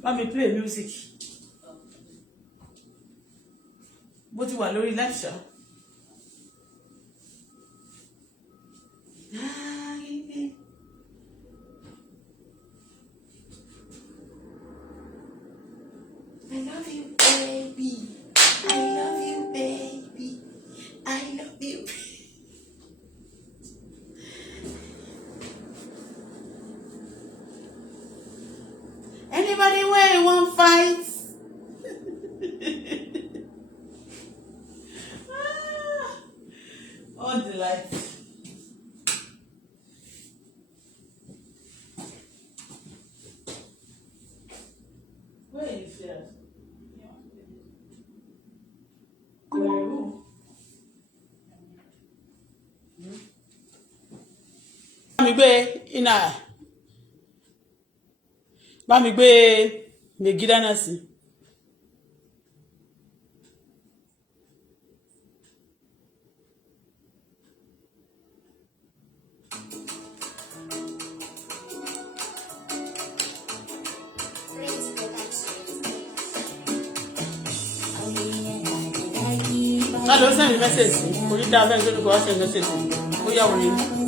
Let me play music. What you want, Lori lecture? I love you, baby. I love you, baby. I love you. Anybody where you want fight? All delight. Where is here? Where? Bami gbé iná. Bami gbé megida náà sí. Don't send me message. Put it down and go to send message. Who you want?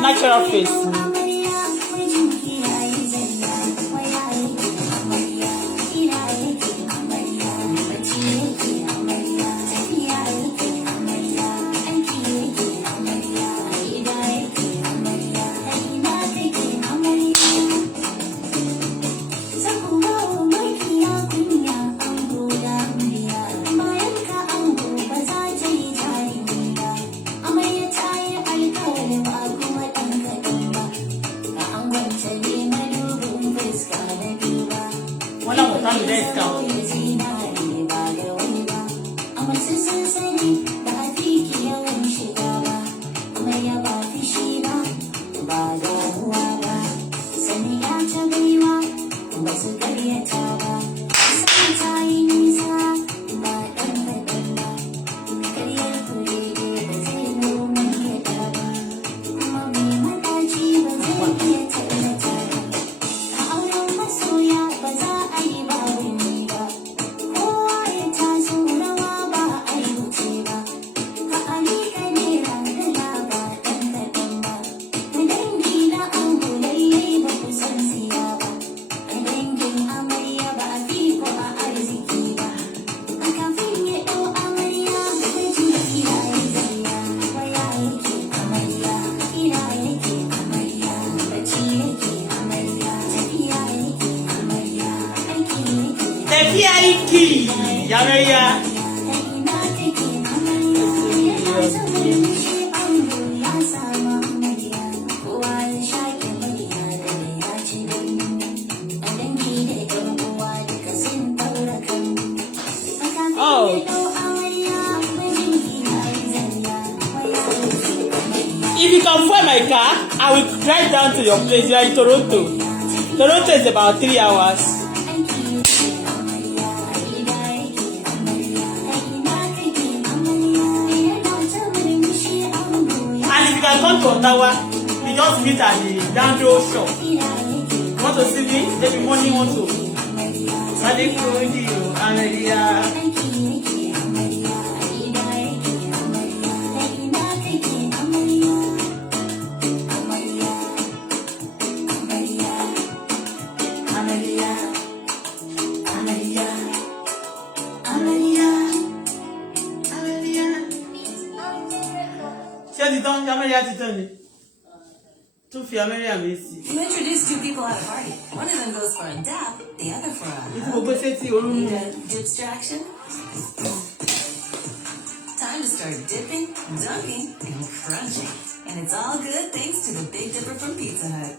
Natural face. If you can find my car, I will drive down to your place. You are in Toronto. Toronto is about 3 hours. And if you can come to Ottawa, we just meet at the Dandro shop. You want to see me? Maybe morning want to. You introduce two people at a party. One of them goes for a dap, the other for a distraction. Time to start dipping, dunking, and crunching. And it's all good thanks to the Big Dipper from Pizza Hut.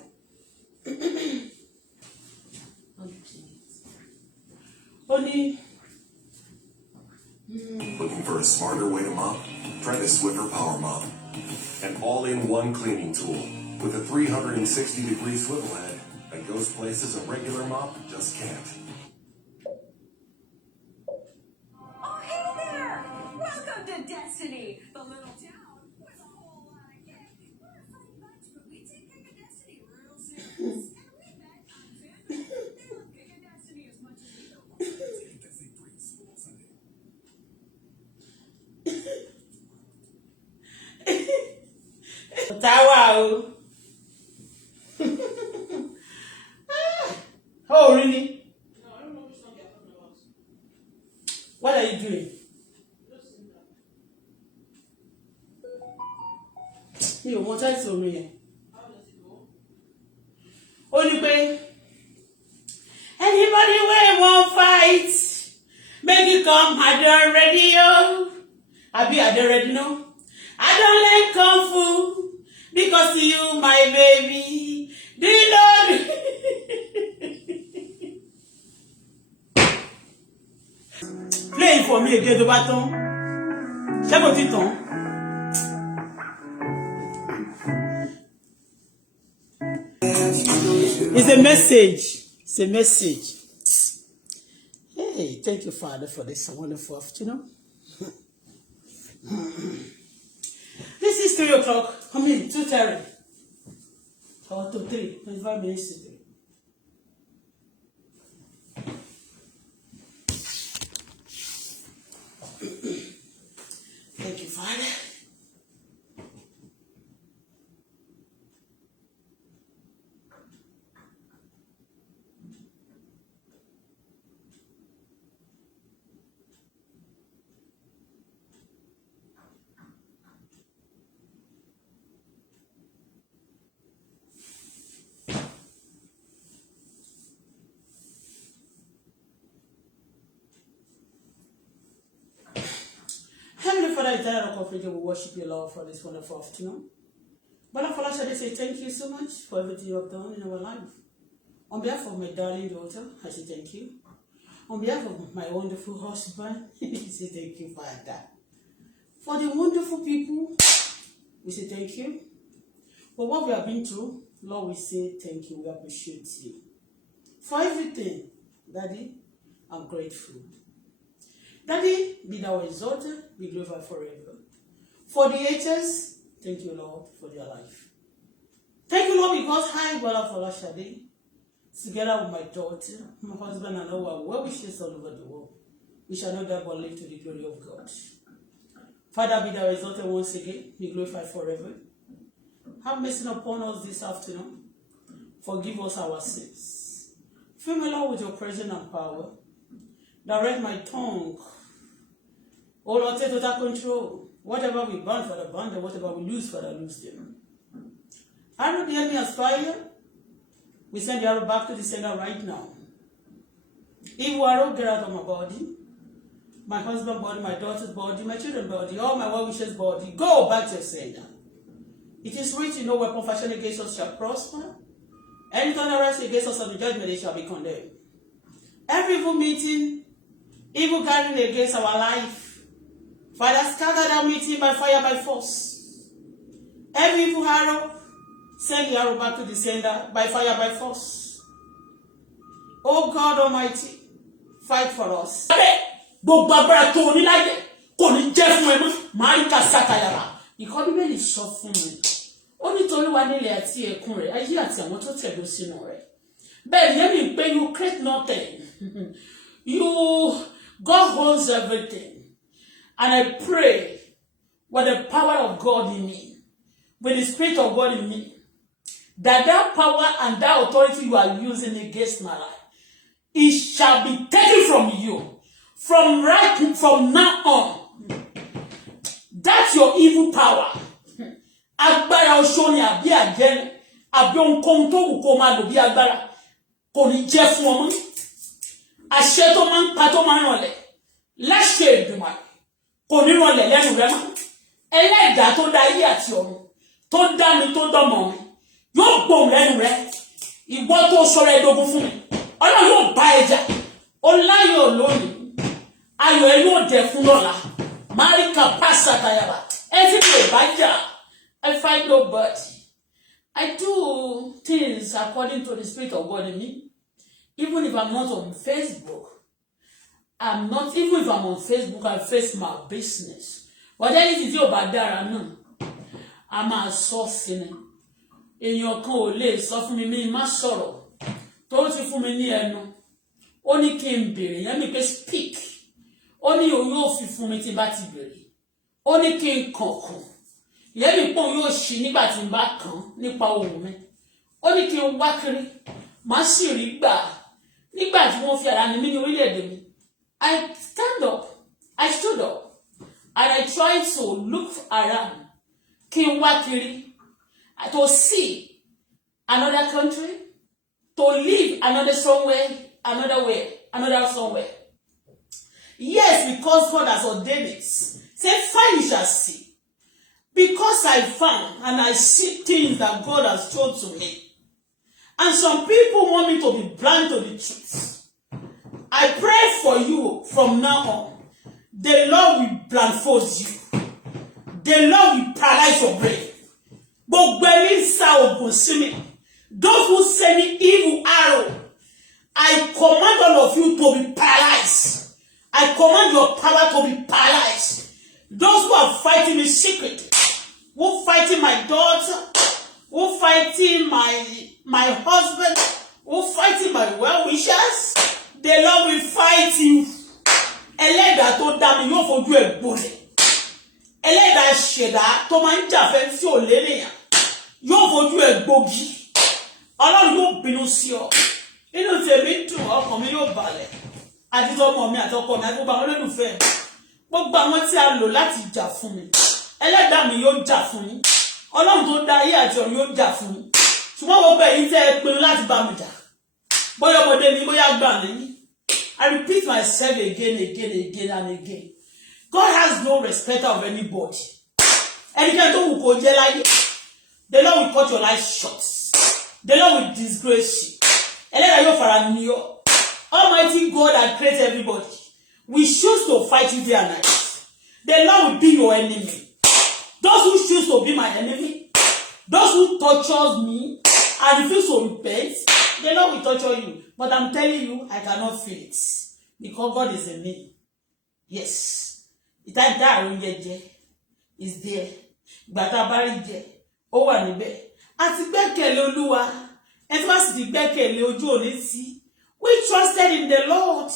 Looking for a smarter way to mop? Try the Swiffer Power Mop. An all-in-one cleaning tool with a 360-degree swivel head that goes places a regular mop just can't. Oh, hey there! Welcome to Destiny, the little town with a whole lot of cake. We're a funny bunch, but we take Kick of Destiny real serious. And we met on Xander. They love Kick of Destiny as much as we do. Destiny 3 School Sunday. Tawa. Oh, really? No, I don't know which song you're talking about. What are you doing? You want to tell me? How does it go? Only pay. Anybody where won't fight, make it come. I don't ready, yo. I don't ready, no. I don't like kung fu because you, my baby. Do you know? Play it for me again, the baton. Check what it on. It's a message. It's a message. Hey, thank you, Father, for this wonderful afternoon. This is 3 o'clock. I mean, 2:30. Or to 3. 25 minutes to 3. Thank you, Father. Heavenly Father, eternal comforter, we worship you, Lord, for this wonderful afternoon. But Father, shall I say thank you so much for everything you have done in our life. On behalf of my darling daughter, I say thank you. On behalf of my wonderful husband, I say thank you, Father. For the wonderful people, we say thank you. For what we have been through, Lord, we say thank you. We appreciate you. For everything, Daddy, I'm grateful. Daddy, be thou exalted, be glorified forever. For the haters, thank you, Lord, for their life. Thank you, Lord, because I, Bola Folashade, together with my daughter, my husband, and our well-wishers all over the world, we shall not die but live to the glory of God. Father, be thou exalted once again, be glorified forever. Have mercy upon us this afternoon. Forgive us our sins. Fill me, Lord, with your presence and power. Direct my tongue. Oh Lord, take total control. Whatever we burn, Father, burn them. Whatever we lose, Father, lose them. I know the enemy has fire. We send the arrow back to the sender right now. Evil arrow, get out of my body. My husband's body, my daughter's body, my children's body, all my well-wishers' body. Go back to your sender. It is written, no weapon fashioned against us shall prosper. Any tongue that rises against us on the judgment, they shall be condemned. Every evil meeting, evil gathering against our life, Father, scatter that meeting by fire, by force. Every evil arrow, send the arrow back to the sender by fire, by force. Oh God Almighty, fight for us. Gbogbo agbára tó ní láyé kò ní jẹ́ fún ẹ mọ́ máa ń ka sákàyàrá ìkọ́ bíbélì sọ fún mi ó ní Olúwa nílẹ̀ àti ẹ̀kún rẹ̀ ayé àti àwọn tó tẹ̀dó sínú rẹ̀ bẹ́ẹ̀ ni èmi pé you create nothing God holds everything and I pray with the power of God in me with the Spirit of God in me that power and that authority you are using against my life it shall be taken from you. From now on, that's your evil power. Agbára oṣó ni àbí àjẹ́ àbí ohunkóhun tó wù kó máa lò bí agbára kò ní jẹ́ fún ọmọ. Àṣẹ tó máa ń pa tó máa ń rànlẹ̀ láṣẹ Èdùmàrè kò ní rànlẹ̀ lẹ́nu rẹ mọ́. Ẹlẹ́dàá tó dá ayé àti ọ̀run tó dá mi tó dọ́mọ mi yóò gbóhùn lẹ́nu rẹ. Ìwọ tó sọ̀rọ̀ ẹ̀dógún fún mi Ọlọ́run yóò bá ẹ jà ó láyọ̀ lónìí. Ayọ̀ ẹ yóò dẹ̀ fún lọ́la Marika Pasatayaba. Anything Baja. I fight nobody. I do things according to the Spirit of God in me. Even if I'm not on Facebook. Even if I'm on Facebook, I face my business. But then it is your badara no. I'm a softening. In your call, soften me, my sorrow. Don't you for me no. Only came berry, let me speak. Only you know for me to batty berry. Only came conquer. Let me put your shinny batting back on, nipa woman. Only came wackery. Masiri ba. Nígbà tí wọ́n fi ara ní mí ní orílẹ̀-èdè mi. I stood up, and I tried to look around, kí n wá kiri, to see another country, to live another somewhere. Yes, because God has ordained it. Say, find you shall see. Because I found and I see things that God has told to me. And some people want me to be blind to the truth. I pray for you from now on. The Lord will blindfold you. The Lord will paralyze your brain. Those who send me evil arrow, I command all of you to be paralyzed. I command your power to be paralyzed. Those who are fighting in secret, who fighting my daughter, who fighting my husband, who fighting my well-wishers, the Lord will fight you. Ẹlẹ́dàá tó dá mi yóò fojú ẹ̀ gbolẹ̀. Ẹlẹ́dàá ṣẹ̀dá tó máa ń jà fẹ́ tí ò lélẹ̀yàn yóò fojú ẹ̀ gbogi. Ọlọ́run yóò bínú sí ọ. Inú tèmi dùn, ọkàn mi yóò balẹ̀. Àti tọmọ mi àti ọkọ mi àti gbogbo àwọn olólùfẹ́. Gbogbo àwọn tí a lò láti jà fún mi. Ẹlẹ́dàá mi yóò jà fún yín. Ọlọ́run tó dá ayé àti ọ̀run yóò jà fún yín. Ṣùgbọ́n gbogbo ẹ̀yin tẹ́ ẹ pinnu láti bá mi jà. Bóyá ọmọdé mi bóyá gbà lẹ́yìn. I repeat myself again. God has no respect of anybody. Anything tó wù kó jẹ́ láyé. The Lord will cut your life short. The Lord will disgrace you. Ẹlẹ́dàá yóò fara ní ọ. Almighty God that created everybody. We choose to fight you day and night. The Lord will be your enemy. Those who choose to be my enemy, those who torture me and refuse to repent, the Lord will torture you. But I'm telling you, I cannot feel it. Because God is in me. Yes. That is there. But ó wà níbẹ̀. Àti gbẹ́kẹ̀lé Olúwa. Ẹ tí wá sì ti gbẹ́kẹ̀lé ojú òní sí. We trusted in the Lord.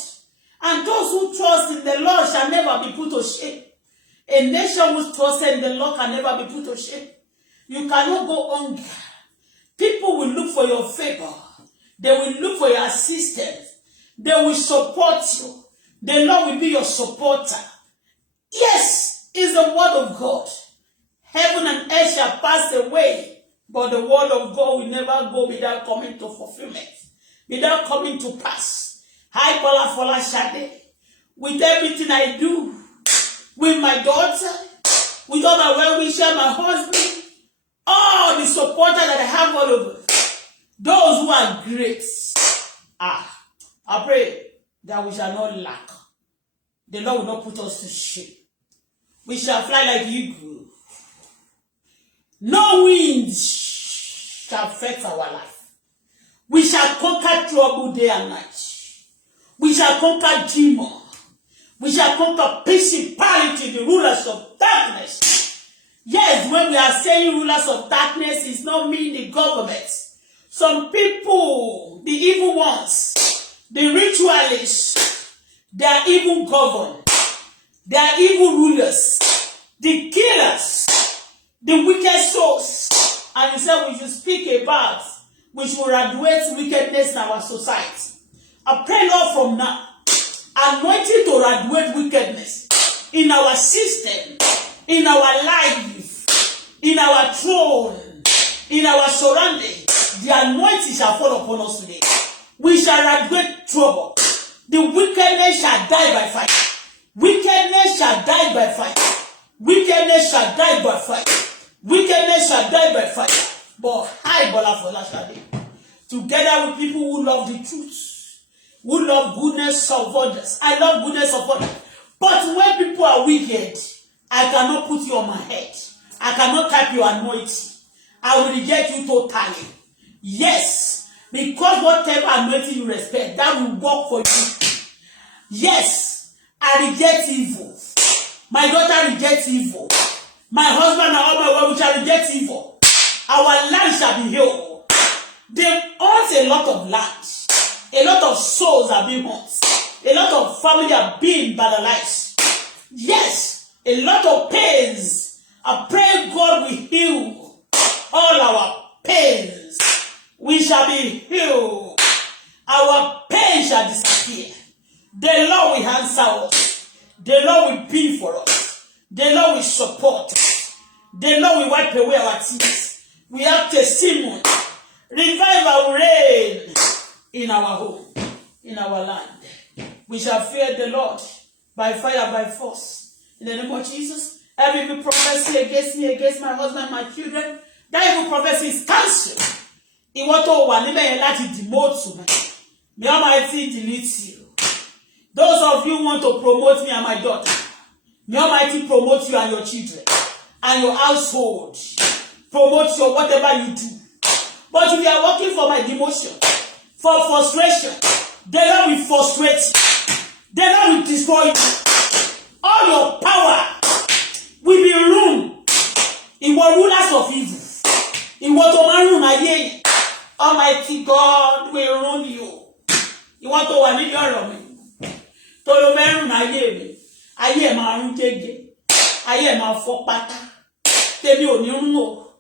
And those who trust in the Lord shall never be put to shame. A nation who trusted in the Lord can never be put to shame. You cannot go hungry. People will look for your favor. They will look for your assistance. They will support you. The Lord will be your supporter. Yes, it's the word of God. Heaven and earth shall pass away, but the word of God will never go without coming to fulfillment, without coming to pass. Hi, Bola Shade. With everything I do, with my daughter, with all my well-wisher, my husband, all the supporters that I have all over, those who are great, I pray that we shall not lack. The Lord will not put us to shame. We shall fly like eagle. No wind shall affect our life. We shall conquer trouble day and night. We shall conquer demon. We shall conquer principality, the rulers of darkness. Yes, when we are saying rulers of darkness, it's not mean the government. Some people, the evil ones, the ritualists, they are evil governed. They are evil rulers. The killers, the wicked souls. And he said we should speak about, we should graduate wickedness in our society. I pray, Lord, from now, anointing to graduate wickedness in our system, in our life, in our throne, in our surrounding. The anointing shall fall upon us today. We shall graduate trouble. The wickedness shall die by fire. Wickedness shall die by fire. Wickedness shall die by fire. Wickedness shall die by fire. But I, Bola Folashade, together with people who love the truth, who love goodness of others. I love goodness of others. But when people are wicked, I cannot put you on my head. I cannot type your anointing. I will reject you totally. Yes, because whatever anointing you respect, that will work for you. Yes, I reject evil. My daughter rejects evil. My husband and all my wife shall reject evil. Our land shall be healed. They own a lot of land. A lot of souls are being haunted. A lot of family are being vandalized. Yes, a lot of pains. I pray God will heal all our pains. We shall be healed. Our pain shall disappear. The Lord will answer us. The Lord will be for us. The Lord will support us. The Lord will wipe away our tears. We have testimony. Revival will reign in our home, in our land. We shall fear the Lord by fire, by force. In the name of Jesus, every evil prophecy against me, against my husband, my children, that evil prophecy is cancelled. In what over, never let it demote to me. May Almighty delete you. Those of you who want to promote me and my daughter, may Almighty promote you and your children and your household. Promote your whatever you do. But if you are working for my demotion, for frustration, the Lord will frustrate you. The Lord will destroy you. All your power will be ruined. In what rulers of evil. In what ruin Almighty God will ruin you. You want to want your me. Tolo merun ayé mi. Ayé ma run jege. Ayé ma fọ́ pátá. Tèmi ò ní run o.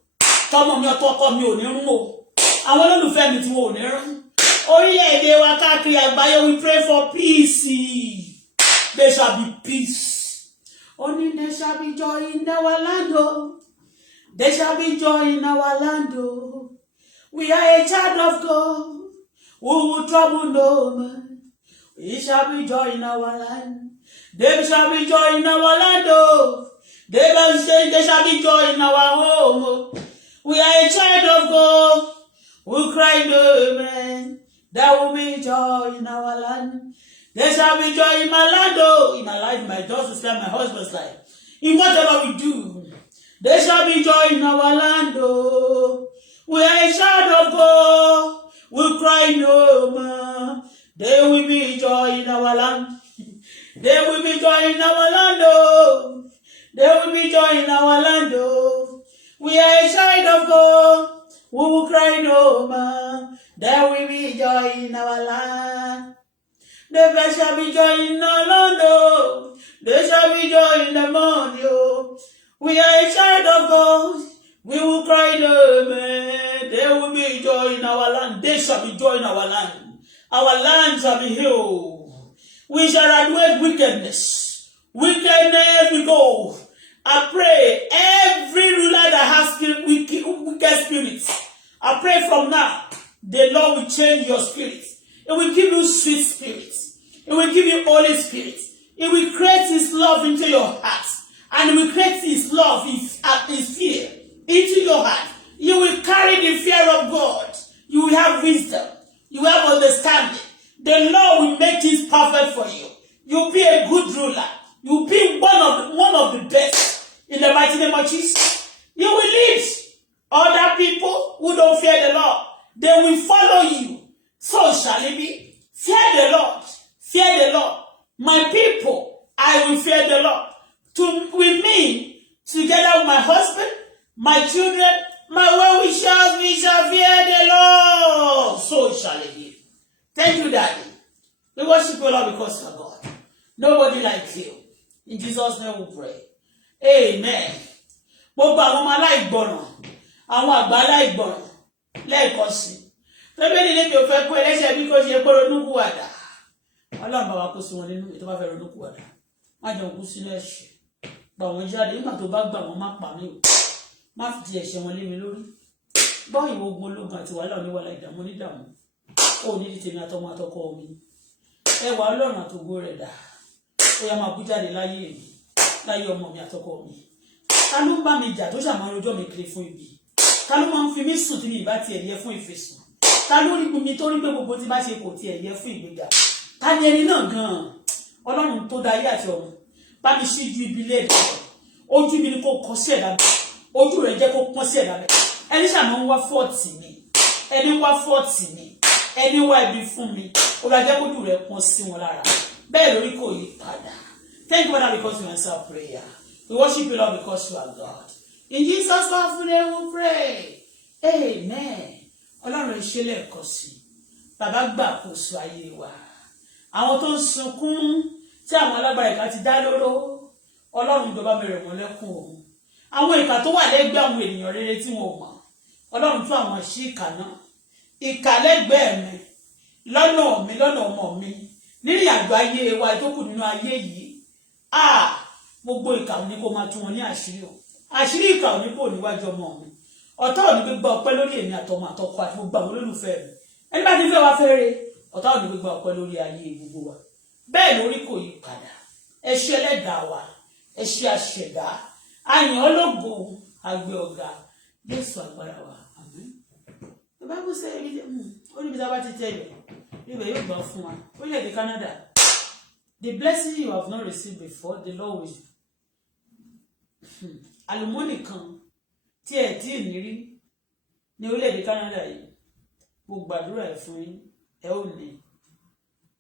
Tọ́mọ mi ọkọ mi ò ní run o. Àwọn olólùfẹ́ mi tí wọ́n ò ní run. Orílẹ̀-èdè wa káàkiri àgbáyé, we pray for peace. There shall be peace. Only there shall be joy in our land. There shall be joy in our land. We are a child of God. We will trouble no man. There shall be joy in our land. There shall be joy in our land. There shall be joy in our home. We are a child of God. We cry no man. There will be joy in our land. There shall be joy in my land, in my life, my daughter's life, my husband's life. In whatever we do, there shall be joy in our land. We are a child of God. We cry no more. There will be joy in our land. There will be joy in our land. There will be joy in our land. We are a child of God. We will cry no more. There will be joy in our land. There shall be joy in our land. There shall be joy in the morning. We are a child of God. We will cry no more. There will be joy in our land. There shall be joy in our land. Our land shall be healed. We shall avoid wickedness. Wickedness we go. I pray every ruler that has wicked spirits, I pray from now, the Lord will change your spirit. It will give you sweet spirits. It will give you Holy Spirit. It will create His love into your heart. And it will create His love, His fear into your heart. You will carry the fear of God. You will have wisdom. You will have understanding. The Lord will make things perfect for you. You'll be a good ruler. You'll be one of the best. In the mighty name of Jesus. You will lead other people who don't fear the Lord. They will follow you. So shall it be. Fear the Lord. Fear the Lord. My people, I will fear the Lord. With me, together with my husband, my children, my well-wishers, we shall fear the Lord. So shall it be. Thank you, Daddy. We worship you, Lord, because you are God. Nobody like you. In Jesus' name we pray. Amen. Gbogbo àwọn ọmọ aláìgbọràn, àwọn àgbà aláìgbọràn lẹ́ẹ̀kan sí. Bíbélì ní mi ò fẹ́ kó ẹlẹ́ṣẹ̀ bí kò ṣe pé ronúpìwàdà. Ọlọ́run bá wa kó sí wọn nínú ètò bá fẹ́ ronúpìwàdà. Má jẹun kú sínú ẹ̀ṣẹ̀. Gbà wọ́n jáde nígbà tó bá gbà wọ́n má pa mí o. Má fi di ẹ̀ṣẹ̀ wọn lé mi lórí. Gbọ́ ìwọ ogun ológun àti wàhálà oníwàhálà ìdààmú onídààmú. Ó ní tèmi àtọmọ àtọkọ mi. Ẹwà Ọlọ́run àtògo rẹ̀ dà. Ó yá máa bú jáde láyé mi. Láyé ọmọ mi àtọkọ mi. Ta ló ń bá mi jà tó ṣàmọ́ ọjọ́ mi kiri fún ibi? Ta ló máa ń fi mí sùn tí mi ìbá tiẹ̀ yẹ fún ìfisùn? Ta ló rí mi tó rí pé gbogbo tí bá ṣe kò tiẹ̀ yẹ fún ìgbéga? Ta ni ẹni náà gan-an? Ọlọ́run tó dá ayé àti ọ̀run. bá mi ṣíjú ibi lé ojú mi ni kò kọ sí ẹ̀dá ojú rẹ̀ jẹ́ kó pọ́n sí ẹ̀dá ẹni ṣàmọ́ ń wá fọ́ọ̀tì mi ẹni wá fọ́ọ̀tì mi ẹni wá ibi fún mi olùwàjẹ́ kójú rẹ̀ pọ́n sí wọn lára bẹ́ẹ̀ lórí kò yí padà. Thank you, Father, because you answer prayer. We worship you, Lord, because you are God. In Jesus' name we pray. Amen. Ọlọ́run ìṣẹ̀lẹ̀ ẹ̀kọ́ sí bàbá gbà àkóso ayé wa. Àwọn tó ń sunkún tí àwọn alágbára ìka ti dá lóró Ọlọ́run ìjọba bẹ̀rẹ̀ wọn lẹ́kùn òun. Àwọn ìka tó wà lẹ́gbẹ̀ẹ́ àwọn ènìyàn rere tí wọn ò mọ̀ Ọlọ́run tún àwọn sí ìka náà. Ìka lẹ́gbẹ̀ẹ́ mi lọ́nà ọmọ mi nírìn àjò ayé wa tó kù nínú ayé yìí. Gbogbo ìka ò ní kó máa tún wọn ní àṣírí o. Àṣírí ìka ò ní kó níwájú ọmọ mi. Ọ̀tá ò ní gbégbá ọpẹ́ lórí èmi àtọmọ àtọkọ àti gbogbo àwọn olólùfẹ́ mi. Ẹni bá ti fẹ́ wá fẹ́rẹ̀ ọ̀tá ò ní gbégbá ọpẹ́ lórí ayé gbogbo wa. Bẹ́ẹ̀ lórí kò yí padà. Ẹ ṣé ẹlẹ́dàá wa, ẹ ṣé aṣẹ̀dá, àyàn ológo, àgbẹ̀ ọ̀gá, Jésù agbára wa. Àmín. The Bible says ó ní bí tá bá ti tẹ̀lé ibẹ̀ yóò gbà fún wa. Orílẹ̀-èdè Canada. The blessing you have not received before, the Lord will. Àlùmọ́nì kan tí ẹ tí ní rí ní orílẹ̀-èdè Canada yìí mo gbàdúrà ẹ̀ fún yín ẹ ò ní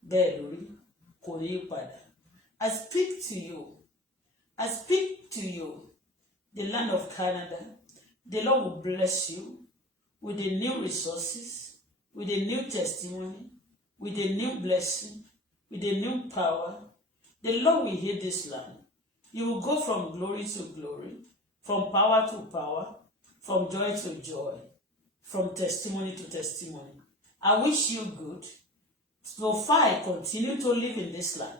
bẹ́ẹ̀ lórí kò ní padà. I speak to you the land of Canada. The Lord will bless you with the new resources, with a new testimony, with a new blessing, with a new power. The Lord will heal this land. You will go from glory to glory, from power to power, from joy to joy, from testimony to testimony. I wish you good. So far I continue to live in this land.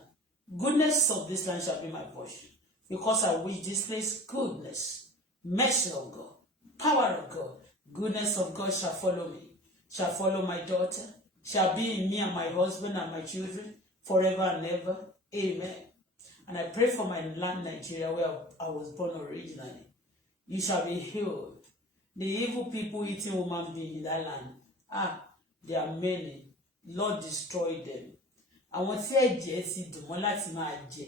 Goodness of this land shall be my portion, because I wish this place goodness, mercy of God, power of God, goodness of God shall follow me, shall follow my daughter, shall be in me and my husband and my children forever and ever. Amen. And I pray for my land, Nigeria, where I was born originally. You shall be healed. The evil people eating human beings in that land, there are many. Lord, destroy them. Àwọn tí ẹ̀jẹ̀ ti dùn mọ́ láti máa jẹ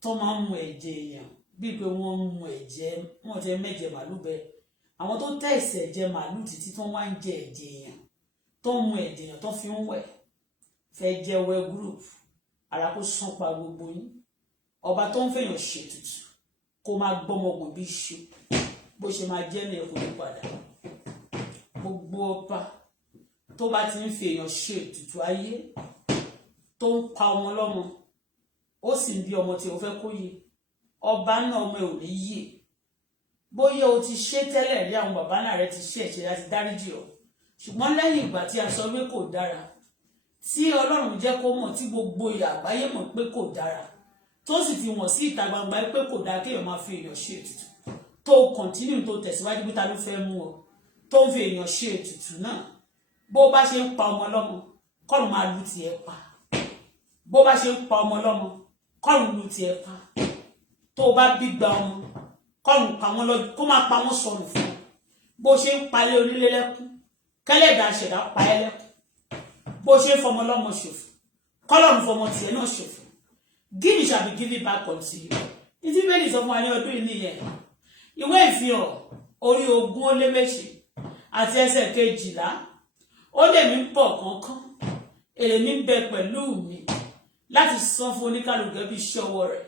tó máa ń mu ẹ̀jẹ̀ èèyàn bíi pé wọ́n ń mu ẹ̀jẹ̀ wọ́n ti mẹ́jẹ̀ màlúù bẹ́ẹ̀. Àwọn tó tẹ̀sí ẹ̀jẹ̀ màlúù títí tó wá ń jẹ ẹ̀jẹ̀ èèyàn tó ń mu ẹ̀jẹ̀ èèyàn tó fi ń wẹ̀ fẹ́ jẹ́ wẹ́ group ara kó sán pa gbogbo yín. Ọba tó ń fèèyàn ṣètùtù kó máa gbọ́mọgbọ̀n bí iṣu bó ṣe máa jẹ́ ní ẹ̀kọ́ ní padà. Gbogbo ọba tó bá ti ń fi èèyàn ṣètùtù ayé tó ń pa ọmọ lọ́mọ ó sì ń bí ọmọ tí ó fẹ́ kó yè ọba náà ọmọ ẹ̀ ò ní yè. Bóyá o ti ṣe tẹ́lẹ̀ rí àwọn bàbá náà rẹ ti ṣe ẹ̀ṣẹ̀ láti dáríjì ọ́, ṣùgbọ́n lẹ́yìn ìgbà tí a sọ pé kò dára, tí Ọlọ́run jẹ́ kó mọ̀, tí gbogbo ìyà àgbáyé mọ̀ pé kò dára, tó sì fi wọ̀n sí ìta gbangba pé kò dáa kéèyàn máa fi èèyàn ṣe ètùtù, tó kọ̀ntínú tó tẹ̀síwájú bí ta ló fẹ́ mú ọ tó ń fi èèyàn ṣe ètùtù náà. Bó bá ṣe ń pa ọmọ lọ́mọ kọ́run máa lu tiẹ̀ pa. Bó bá ṣe ń pa ọmọ lọ́mọ kọ́run lu tiẹ̀ pa. Tó bá bí gba ọmọ kọ́run pa wọ́n lọ kó máa pa wọ́n sọnù fún ọ. Bó ṣe ń palẹ̀ onílé lẹ́kún kẹ́lẹ́dàá ṣẹ̀dá pa ẹ́ lẹ́kún. Bó ṣe ń fọmọ lọ́mọ ṣòfò kọ́lọ́run fọmọ tiẹ̀ náà ṣòfò. Give shall be given back unto you. Ìdí bẹ́ẹ̀ sọ fún wa ní ọdún yìí nìyẹn. Ìwé ìfihàn orí 20 àti ẹsẹ̀ 12. Ó lè mí bọ̀ kánkán, èrè mi bẹ pẹ̀lú mi láti san fún oníkálùkù bí iṣẹ́ ọwọ́ rẹ̀.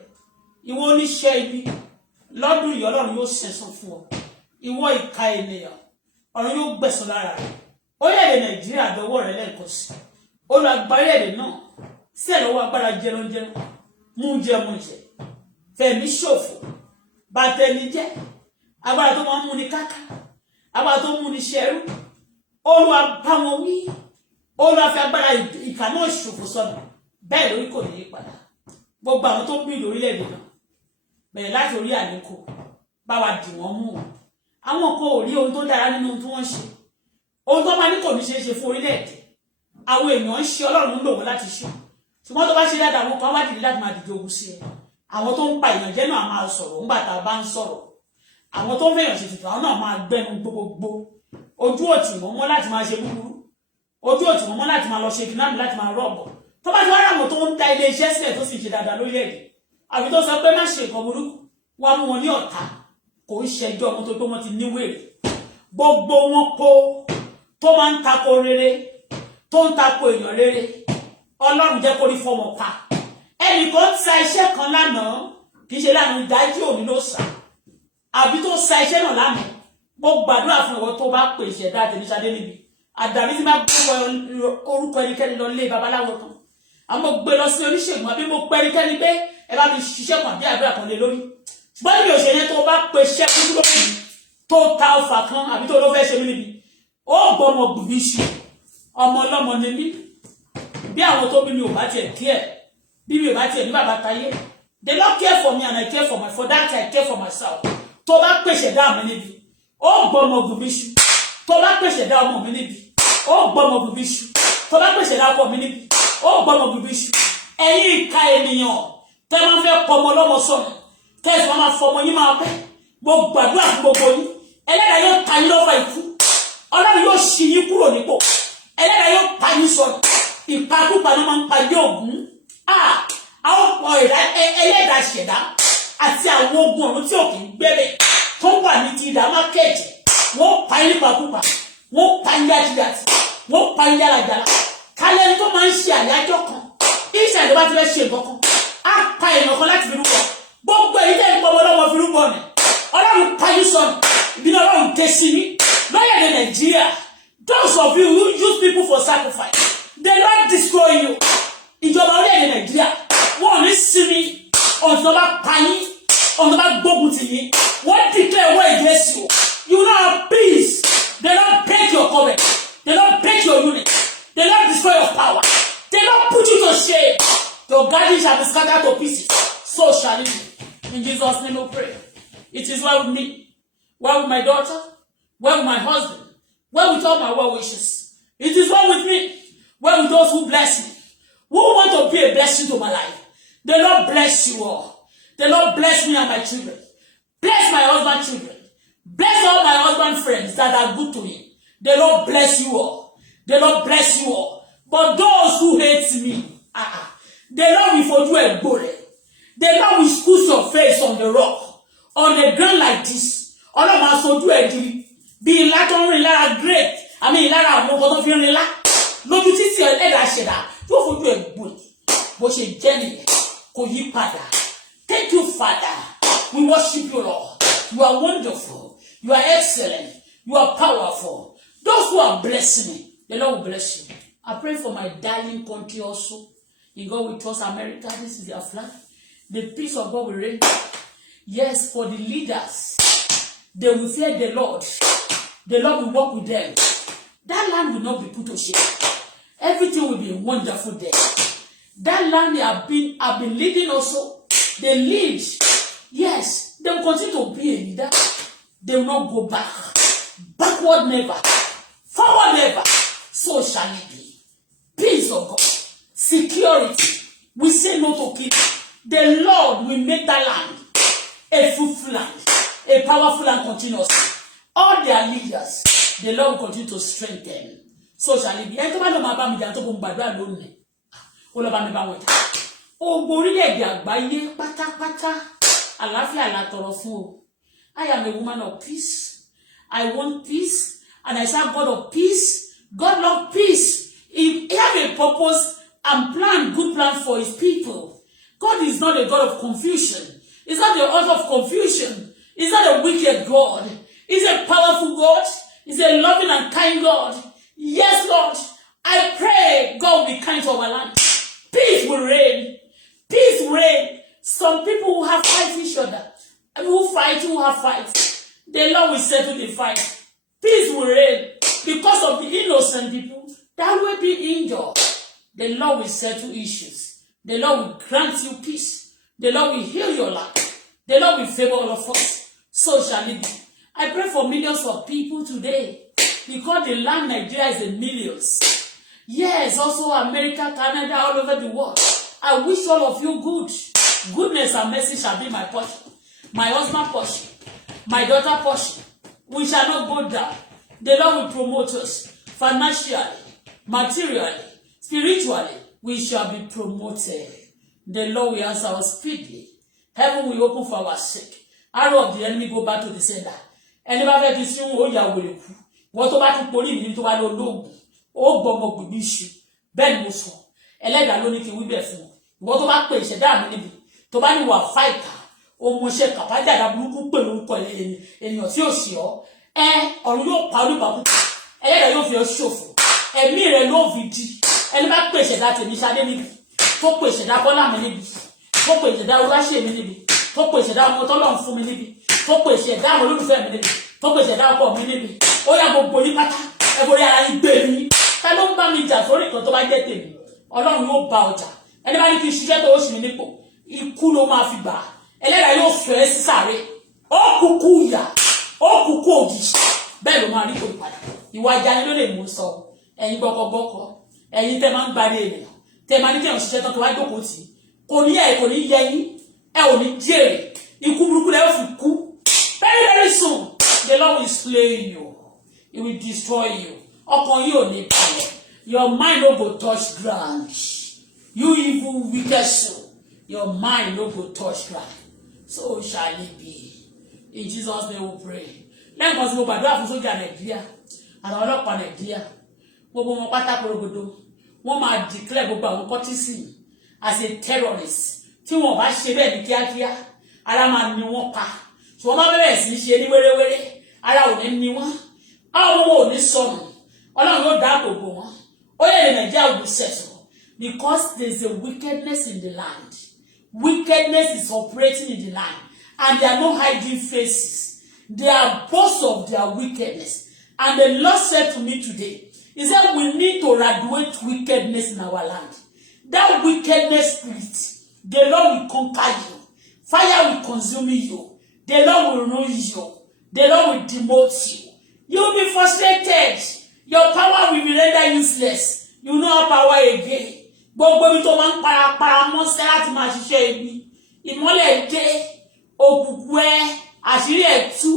Ìwọ oníṣẹ́ ibi lọ́dún yìí Ọlọ́run yóò ṣẹ̀san fún ọ. Ìwọ ìka ènìyàn ọ̀run yóò gbẹ̀san lára rẹ̀. Orílẹ̀-èdè Nàìjíríà dọwọ́ rẹ̀ lẹ́ẹ̀kan sí. Olùgbàrí èdè náà sí ẹ̀lọ́wọ́ agbára jẹranjẹran mú jẹ mú jẹ fẹ̀mí ṣòfò bàtẹ́ni jẹ́ agbára tó máa ń mú ni káká agbára tó ń mú ni ṣẹrú. Olúwa bá wọn wí, Olúwa fi agbára ìkà náà ṣòfò sọnù. Bẹ́ẹ̀ lórí kò ní í padà. Gbogbo àwọn tó ń bí lórílẹ̀-èdè náà bẹ̀rẹ̀ láti orí àlékò bá wa dì wọ́n mú wọn. Àwọn kan ò rí ohun tó dára nínú ohun tí wọ́n ṣe. Ohun tó bá ní kò ní ṣeé ṣe fún orílẹ̀-èdè. Àwọn èèyàn ń ṣe Ọlọ́run ń lò wọ́n láti ṣe. Ṣùgbọ́n tó bá ṣe dáadáa àwọn kan wá dìde láti máa dìde ogun sí ẹ. Àwọn tó ń pa èèyàn jẹ́ náà máa sọ̀rọ̀ ńgbà tá a bá ń sọ̀rọ̀. Àwọn tó ń fẹ́yàn ṣe tuntun àwọn náà máa gbẹnu gbogbogbò. Ojú òtì wọ́n mọ́ láti máa ṣe búburú. Ojú òtì wọ́n mọ́ láti máa lọ ṣe kìnnàmù láti máa rọ̀bọ̀. Tó bá ti wá ráwọn tó ń da ilé iṣẹ́ sílẹ̀ tó sì ṣe dáadáa lórílẹ̀-èdè. àbí tó sọ pé má ṣe nǹkan burúkú wá mú wọn ní ọ̀tá kò ń ṣẹjọ́ ọmọ tó pé wọ́n ti níwèrè gbogbo wọn kó tó máa ń tako rere tó ń tako èèyàn rere Ọlọ́run jẹ́ kó rí fọ́ wọn pa ẹnìkan sa iṣẹ́ kan lánàá kì í ṣe lánàá ìdájí òní ló sà àbí tó sa iṣẹ́ náà lánàá mo gbàdúrà fún ìwọ tó bá pè ìṣẹ̀dá àtẹniṣadé níbi àdàbí tí máa gbé orúkọ ẹnikẹ́ni lọ lé babaláwo kan àmọ́ gbé lọ sí oníṣègùn àbí mo pẹ́ ẹnikẹ́ni pé ẹ bá mi ṣiṣẹ́ kan bí àdúrà kan lé lórí ṣùgbọ́n níbi òṣèré tó bá pè iṣẹ́ kúrú lórí tó ta ọfà kan àbí tó ló fẹ́ ṣe mí níbi ó gbọ́ ọmọ gbùgbì ṣù ọmọ ọlọ́mọ ni mí bí àwọn tó bí mi ò bá tiẹ̀ kí ẹ̀ bí mi ò bá tiẹ̀ ní bàbá táyé they don't care for me and I care for my for that I care for myself tó bá pèsè dá mi níbi ó gbọ́ ọmọ gbùgbì ṣù tó bá pèsè dá ọmọ mi níbi ó gbọ́ ọmọ gbùgbì ṣù tó bá pèsè dá ọkọ mi níbi ó gbọ́ ọmọ gbùgbì ṣù ẹ̀yin ìka ènìyàn tẹ́ máa fẹ́ pọ ọmọ lọ́mọ sọ̀rọ̀ kẹ́sì máa fọmọ yín máa pẹ́ gbogbo gbàdúrà fún gbogbo yín ẹlẹ́dàá yóò ta yín lọ́fà ikú Ọlọ́run yóò ṣí yín kúrò nípò ẹlẹ́dàá yóò pa yín sọ̀rọ̀ ìpakúpa ló máa ń pa yóò gún àwọn ọ̀pọ̀ ẹlẹ́dàá ṣẹ̀dá àti àwọn ogun ọ̀run tí ò kì í gbẹ́rẹ̀ tó wà ní ti ìdá mákẹ́ẹ̀tì wọ́n pa yín nípakúpa wọ́n pa yín yájúyàtì wọ́n pa yín yálàjàlá kálẹ̀ ní tó máa ń ṣe àyájọ́ kan iṣẹ́ ìjọba ti fẹ́ ṣe nǹkan kan á pa èèyàn kan láti fi rúbọ gbogbo èyí tẹ́ ń pọ̀ ọlọ́wọ́ fi rúbọ ni Ọlọ́run pa yín sọnù ìbínú Ọlọ́run dé sí yín lọ́yẹ̀ ní Nàìjíríà those of you who use people for sacrifice they don't destroy you ìjọba orílẹ̀-èdè Nàìjíríà wọ́n ò ní sinmi ọ̀nà bá pa yín ọ̀nà bá gbógun tì yín wọ́n declare war against you you will not have peace they don't break your covenant they don't break your unit they don't destroy your power they don't put you to shame your garden shall be scattered to pieces so shall it be in Jesus' name we pray. It is well with me, well with my daughter, well with my husband, well with all my well wishes. It is well with me, well with those who bless me, who want to be a blessing to my life. The Lord bless you all. The Lord bless me and my children. Bless my husband's children. Bless all my husband friends that are good to me. The Lord bless you all. The Lord bless you all. But those who hate me, the Lord will forgive a bullet. The Lord will squeeze your face on the rock. On the ground like this, Ọlọ́run máa sojú ẹ̀ di bí ilá tó ń rìn lára great àmì ìlara àwọn ọkọ̀ tó fi ń rìn lá lójú títí ẹ̀dá ṣẹ̀dá yóò fojú ẹ̀ gbòòrò bó ṣe jẹ́ nìyẹn kò yí padà. Thank you, Father. We worship you, Lord. You are wonderful. You are excellent. You are powerful. Those who are blessing me, the Lord will bless you. I pray for my darling country also. In God we trust America. This is their flag. The peace of God will reign. Yes, for the leaders, they will fear the Lord. The Lord will walk with them. That land will not be put to shame. Everything will be wonderful there. That land they have been leading also. They lead. Yes, they will continue to be a leader. They will not go back. Backward never. Forward never. So shall it be. Peace of God. Security. We say no to killing. The Lord will make that land a fruitful land, a powerful and continuous. All their leaders, the Lord will continue to strengthen. So shall it be. Ẹni tó bá lọ máa bá mi jà tó kó ń gbàdúrà lónìí. Ó lọ bá mi bá wọn jà. Ogun orílẹ̀-èdè àgbáyé pátápátá. Àlàáfíà la tọrọ fún o. I am a woman of peace. I want peace. And I serve God of peace. God loves peace. He has a purpose and plan, good plan for his people. God is not a God of confusion. He's not the author of confusion. He's not a wicked God. He's a powerful God. He's a loving and kind God. Yes, Lord. I pray God will be kind to our land. Peace will reign. Peace will reign. Some people who have fight each other. And who have fight. The Lord will settle the fight. Peace will reign. Because of the innocent people that will be injured. The Lord will settle issues. The Lord will grant you peace. The Lord will heal your life. The Lord will favor all of us. So shall it be. I pray for millions of people today. Because the land Nigeria is in millions. Yes, also America, Canada, all over the world. I wish all of you good. Goodness and mercy shall be my portion. My husband portion. My daughter portion. We shall not go down. The Lord will promote us. Financially, materially, spiritually, we shall be promoted. The Lord will answer us speedily. Heaven will open for our sake. Arrow of the enemy go back to the sender. Ẹni bá fẹ́ fi sí ó yà wèrè kú. Wọ́n tó bá tún porí mi tó bá lọ lóògùn. Ó gbọmọ gbìgbì iṣu. Bẹ́ẹ̀ ni mo sọ. Ẹlẹ́dàá ló ní kí n wí bẹ́ẹ̀ fún ọ. Ìwọ́n tó bá pè ìṣẹ̀dá mi níbi. Tó bá ní wà fáìkà. O mo ṣe kàpájàdá burúkú pẹ̀lú orúkọ ènìyàn tí ò sí ọ. Ọ̀run yóò pa olúbàkú. Ẹlẹ́dàá yóò fi ọ ṣòfò. Ẹ̀mí rẹ̀ ló fi di. Ẹni bá pè ìṣẹ̀dá tèmi Ṣadé níbi. Tó pè ìṣẹ̀dá Bọ́lá mi níbi. Tó pè ìṣẹ̀dá Olúwaṣe mi níbi. Tó pè ìṣẹ̀dá ọmọ tọ́lọ́run fún mi níbi. Tó pè ìṣẹ̀dá àwọn olólùfẹ́ mi níbi. Tó pè ìṣẹ̀dá ọkọ mi níbi. Ó yá gbogbo yín pátá. Ẹ borí ara yín gbé mi. Ẹ ló ń bá mi jà sórí nǹkan tó bá jẹ́ tèmi. Ọlọ́run yóò bá ọjà. Ẹni bá ní kí n ṣiṣẹ́ tó ó ṣì mí nípò. Ikú ló máa fi bà. Ẹlẹ́dàá yóò fẹ́ sí sáré. Ó kúkú ìyà. Ó kúkú òjijì. Bẹ́ẹ̀ ló máa rí kò padà. Ìwà ajani ló lè mú sọ. Ẹ̀yin gbọ́kọ̀gbọ́kọ̀. Ẹ̀yin tẹ́ máa ń gbárí ènìyàn. Tẹ́ máa ní kí ẹ̀yin ṣiṣẹ́ tán tó wá jókòó tì. Kò ní yẹ yín. Ẹ ò ní jèrè. Ikú burúkú lẹ́ fi kú. Very very soon the Lord will slay you. He will destroy you. Ọkàn yìí ò ní balẹ̀. Your mind no go touch ground. You evil wicked soul. Your mind no go touch ground. So shall it be. In Jesus' name we pray. Lẹ́yìn tí mo gbàdúrà fún sójà Nàìjíríà àwọn ọlọ́pàá Nàìjíríà gbogbo wọn pátá korogodo wọ́n máa declare gbogbo àwọn cultism as a terrorist tí wọ́n bá ṣe bẹ́ẹ̀ ní kíákíá ara máa ní wọ́n pa ṣùgbọ́n bá bẹ̀rẹ̀ sí ṣe ní wéréwéré ara ò ní wọ́n àwọn ọmọ ò ní sọnù Ọlọ́run yóò dáàbò bò wọ́n ó yẹ Nàìjíríà will be settled because there is a wickedness in the land. Wickedness is operating in the land and there are no hiding faces. They are both of their wickedness. And the Lord said to me today, He said we need to eradicate wickedness in our land. That wickedness spirit, the Lord will conquer you. Fire will consume you. The Lord will ruin you. The Lord will demote you. You will be frustrated. Your power will be rendered useless. You will not have power again. Gbogbo mi tó máa ń para mọ́sẹ́ láti máa ṣiṣẹ́ ibi. Ìmọ́lẹ̀ dé, òkùnkùn àṣírí tú.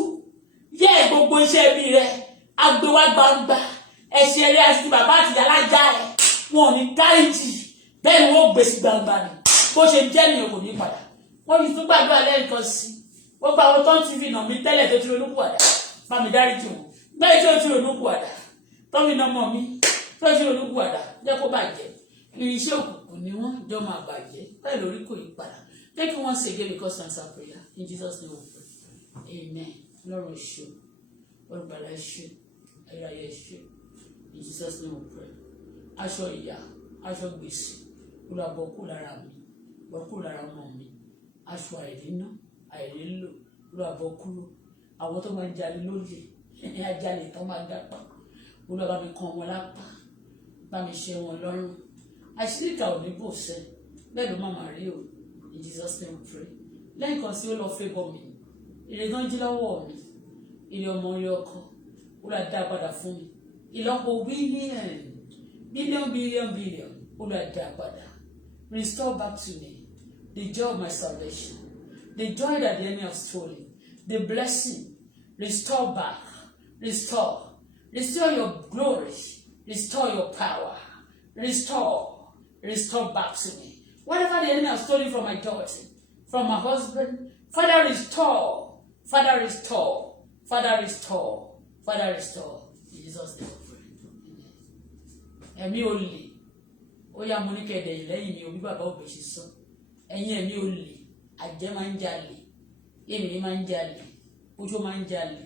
Yẹ gbogbo iṣẹ́ ibi rẹ̀, agbéwá gbangba, ẹ̀ṣẹ̀ rẹ̀ àti bàbá àti ìyá lájà ẹ̀. Wọn ò ní dáríjì, bẹ́ẹ̀ ni wọ́n gbèsè gbangba ni. Bó ṣe jẹ́ ni òkò ní padà. Wọ́n fi tún gbàdúrà lẹ́ẹ̀kan sí. Gbogbo àwọn tó ń TV nà mí tẹ́lẹ̀ tó ti ronú pàdà. Bá mi dáríjì wọn. Bẹ́ẹ̀ tí ó ti ronú pàdà. Tọ́mi náà mọ̀ mí. Tó ti ronú pàdà. Jẹ́ kó bàjẹ́. Irinṣẹ́ òkùnkùn ni wọ́n jọ máa bàjẹ́ bẹ́ẹ̀ lórí kò yí padà. Thank you once again because answer prayer in Jesus' name we pray. Amen. Lord ṣe olùgbàlà ṣe ayẹyẹ ṣe in Jesus' name we pray. Aṣọ ìyà aṣọ gbèsè olùwàbọ̀ kú lára mi bọ̀ kú lára ọmọ mi aṣọ àìríná àìrílò olùwàbọ̀ kúrò àwọn tó máa ń jalè lóye ajalè tó máa dápa olùwàbà mi kàn wọn lápá bá mi ṣe wọn lọ́rùn. Àṣírí ìkà ò ní bò sẹ́ bẹ́ẹ̀ ló máa rí o in Jesus' name we pray. Lẹ́yìn kan sí ó lọ fẹ́ bọ́ mi èrè gan jí lọ́wọ́ mi èrè ọmọ rí ọkọ ó lọ dá padà fún mi ìlọ́po bílíọ̀n ó lọ dá padà. Restore back to me the joy of my salvation, the joy that the enemy has stolen, the blessing. Restore back, restore your glory, restore your power, restore back to me. Whatever the enemy has stolen from my daughter, from my husband, Father restore. Father restore. Father restore. Father restore. In Jesus' name we pray. Ẹ̀mí olè. Ó yá mo ní kẹ̀dẹ̀ lẹ́yìn mi òbí bàbá òbí ṣe sọ. Ẹ̀yin ẹ̀mí olè. Àjẹ́ máa ń jalè. Èmi máa ń jalè. Ojú máa ń jalè.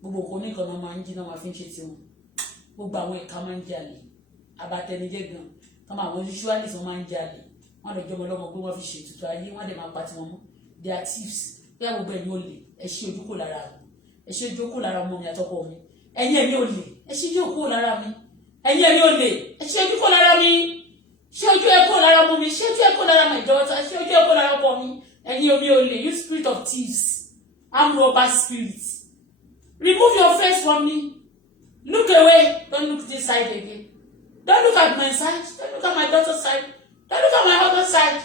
Gbogbo nǹkan oníkan náà máa ń jí náà máa fi ń ṣe tiwọn. Gbogbo àwọn ìka máa ń jalè. Abatẹnijẹ́ gan tọ́mọ àwọn usually wọ́n máa ń jalè wọ́n lè jọmọ lọ́mọ pé wọ́n fi ṣe ètùtù ayé wọ́n dẹ̀ máa pa tiwọn mọ́ they are thieves bí àwọn gbogbo ẹ̀yin olè ẹ ṣí ojú kò lára mi ẹ ṣí ojú kò lára ọmọ mi àtọkọ mi ẹ̀yin ẹ̀mí olè ẹ ṣí ojú kò lára mi ẹ̀yin ẹ̀mí olè ẹ ṣí ojú kò lára mi ṣí ojú ẹ kò lára ọmọ mi ṣí ojú ẹ kò lára my daughter ṣí ojú ẹ kò lára ọkọ mi ẹ̀yin ẹ̀mí olè you spirit of thieves armed robber spirit remove your face from me look away don't look this side again. Don't look at my side. Don't look at my daughter's side. Don't look at my husband's side.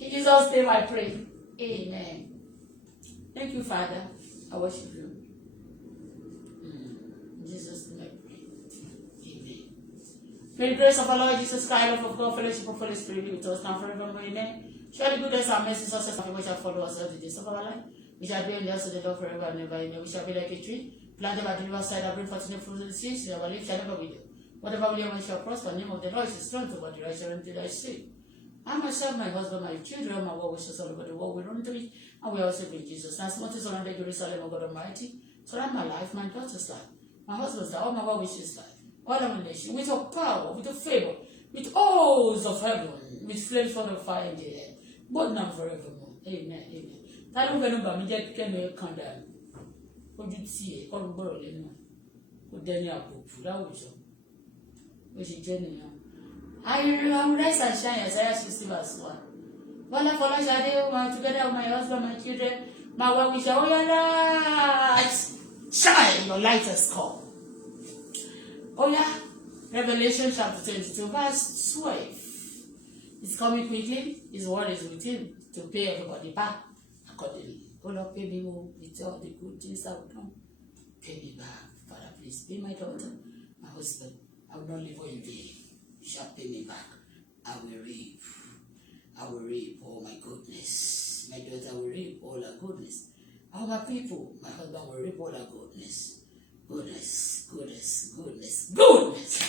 In Jesus' name I pray. Amen. Thank you, Father. I worship you. In Jesus' name I pray. Amen. May the grace of our Lord Jesus Christ, love of God, fellowship of Holy Spirit be with us now forevermore. Amen. Surely goodness and mercy, success and favor shall follow us all the days of our life. We shall be in the house of the Lord forever and ever. Amen. We shall be like a tree planted by the riverside and bring forth new fruit in the seas. Our life shall never wither. Whatever we do, shall prosper. The name of the Lord is strength over the righteous until I say. I myself, my husband, my children, my well wishes all over the world. We run to it, and we also bring Jesus. As much as surrounded Jerusalem, O God Almighty, surround my life, my daughter's life, my husband's life, all my well wishes life, all our nation, with your power, with your favor, with oaths of heaven, with flames for the fire in the air, both now and forevermore. Amen. Amen. That don't know about me, just can't make condemn. What you see, all borrow, you know. What then you have for that was all. Which is genuine. I rise and shine, Isaiah 60 verse 1. Wala Fola Shade, together with my husband, my children, my well wisher, oh your light, shine, your light has come. Oh yeah, Revelation chapter 22, verse 12. It's coming quickly, his word is with him to pay everybody back accordingly. Oh Lord, pay me more with all the good things that will come. Pay me back, Father, please pay my daughter, my husband. I will not live in vain. You shall pay me back. I will reap. I will reap all my goodness. My daughter will reap all her goodness. All my people, my husband will reap all her goodness. Goodness, goodness, goodness, goodness.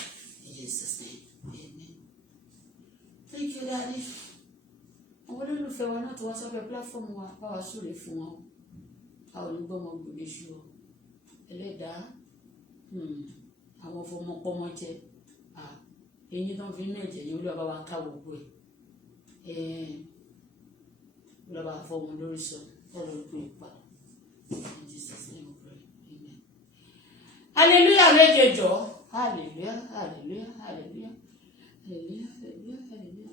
In Jesus' name. Amen. Thank you, Daddy. I want to feel one to watch a platform where power solely for I will go more good issue. Eleda. Àwọn fọmọ pọmọ jẹ eyín tó ń fi inú ẹ̀jẹ̀ yìí olúwa wa ká gbogbo ẹ̀ olúwa fọmọ lórí sọ ọ̀rọ̀ ìpè ìpadà in Jesus name we pray amen. Hallelujah méje jọ hallelujah hallelujah hallelujah hallelujah hallelujah hallelujah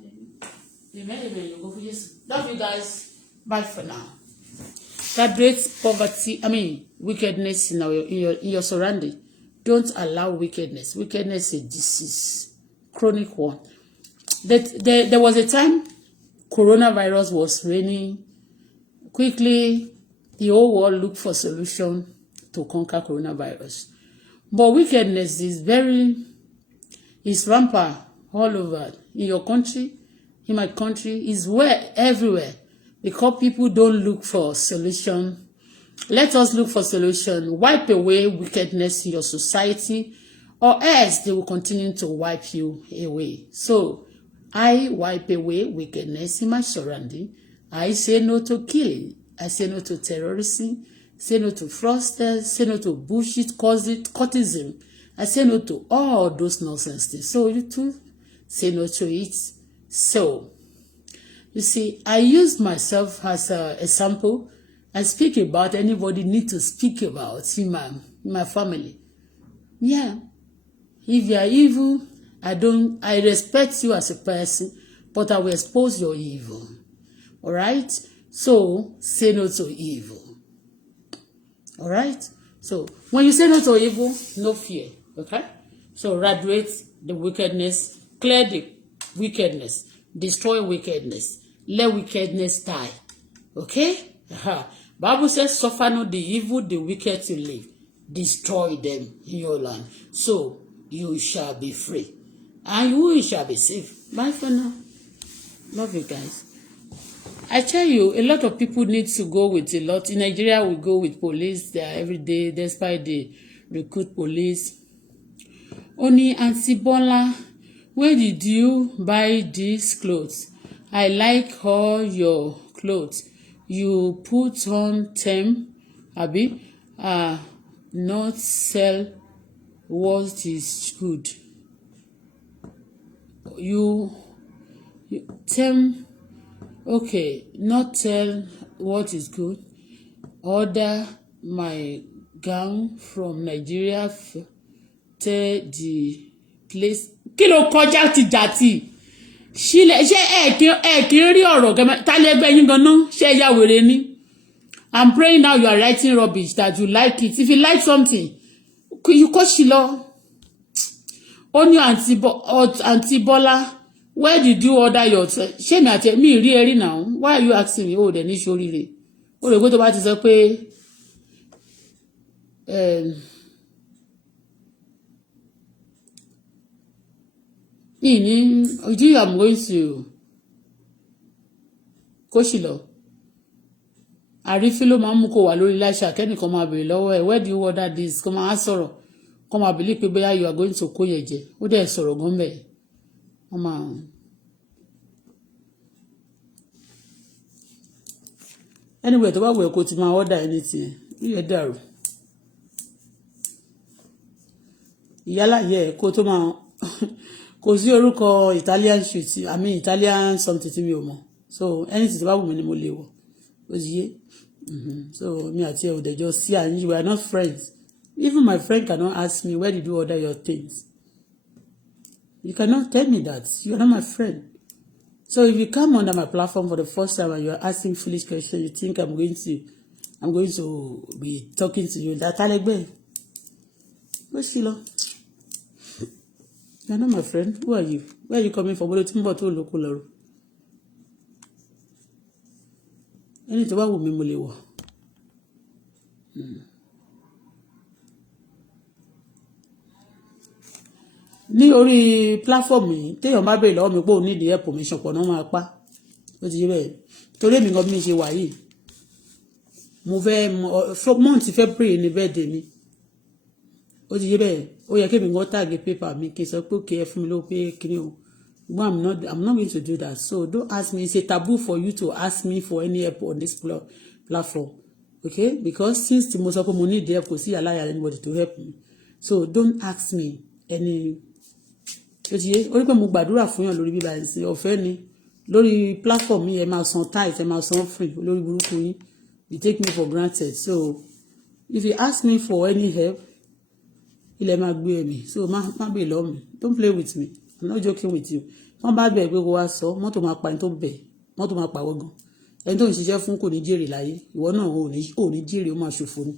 amen amen you go for Jesus. Love you guys. Bye for now. Celebrate poverty, wickedness in your surrounding. Don't allow wickedness. Wickedness is a disease, chronic one. There was a time coronavirus was reigning. Quickly, the whole world looked for solution to conquer coronavirus. But wickedness is rampant all over. In your country, in my country, is everywhere. Because people don't look for solution. Let us look for solution. Wipe away wickedness in your society, or else they will continue to wipe you away. So, I wipe away wickedness in my surrounding. I say no to killing. I say no to terrorism. Say no to fraudsters. Say no to bullshit, cultism. I say no to all those nonsense things. So, you too, say no to it. So, you see, I use myself as an example. I speak about anybody need to speak about in my family. Yeah. If you are evil, I respect you as a person, but I will expose your evil. All right? So, say no to evil. All right? So, when you say no to evil, no fear. Okay? So, eradicate the wickedness, clear the wickedness, destroy wickedness, let wickedness die. Okay? Bible says, suffer not the evil, the wicked to live. Destroy them in your land. So you shall be free. And you shall be safe. Bye for now. Love you guys. I tell you, a lot of people need to go with a lot. In Nigeria, we go with police there every day, despite the recruit police. Only Auntie Bola, where did you buy these clothes? I like all your clothes. You put on them, Abi, not sell what is good. You tell, okay, not tell what is good. Order my gown from Nigeria. Tell the place. Kí ló kọjá ti jàtì. Ṣílẹ̀ ṣé ẹ kí rí ọ̀rọ̀ gẹ́gẹ́ tálẹ́gbẹ́ yín gan-an ṣé ẹ̀yà wèrè ni. I'm praying now you are writing rubbish that you like it. If you like something, you kó sí lọ. Ó ní Auntie Bola, where did you order your ṣé mi àti mi rí ẹrí now? Why are you asking me? Ó dẹ̀ ní ṣoríire. Ó rẹ̀ pé tó bá ti sọ pé I'm going to kó sì lọ àrífín ló máa ń mú kó wà lórí láṣà kẹ́nìkan máa béèrè lọ́wọ́ ẹ̀ where do you order this kó máa sọ̀rọ̀ kó máa believe pé bóyá you are going to kó yẹ jẹ ó dẹ̀ sọ̀rọ̀ gan bẹ́ẹ̀ wọ́n máa anyway tó bá wù ẹ́ kó ti máa order anything yíyẹ dàrú ìyálà yẹ kó tó máa kò sí orúkọ Italian shoot Italian something tí mi ò mọ̀ so anything tó bá wù mí ni mo lè wọ̀ ó ti yé so mi àti ẹ̀ ò dẹ̀jọ́ sí àyín we are not friends even my friend cannot ask me where did you order your things you cannot tell me that you are not my friend so if you come under my platform for the first time and you are asking foolish questions you think I'm going to be talking to you that alegbe ó sì lọ. You're not my friend. Who are you? Where are you coming from? Bolo timbo to loko loro. Ẹni tó bá wù mí mo lè wọ̀. Ní orí platform yìí, téèyàn bá béèrè lọ́wọ́ mi pé ó need the permission pọ̀ náà máa pa. Ó ti yé bẹ́ẹ̀. Torí èmi gan bí mi ṣe wà yìí. Mo fẹ́ month February ni birthday mi. Ó ti yé bẹ́ẹ̀. Ó yẹ kí mi gan tag paper mi kí n sọ pé okay ẹ fún mi lówó pé kíni o. But I'm not going to do that. So don't ask me. It's a taboo for you to ask me for any help on this platform. Okay? Because since the most of them need help, because I allow anybody to help me. So don't ask me any. Ó rí pé mo gbàdúrà fún yàn lórí bíbá ẹ̀sìn ọ̀fẹ́ ni. Lórí platform mi ẹ máa san tithe, ẹ máa san free lórí burúkú yín. You take me for granted. So if you ask me for any help, ilẹ̀ máa gbé ẹ̀mí. So má bèè lọ́wọ́ mi. Don't play with me. I'm not joking with you. Wọ́n bá bẹ̀ pé kó wá sọ mọ́tò máa pa ẹni tó bẹ̀ mọ́tò máa pa wọ́gàn ẹni tó ń ṣiṣẹ́ fún kò ní jèrè láyé ìwọ náà ò ní jèrè ó máa ṣòfò ni.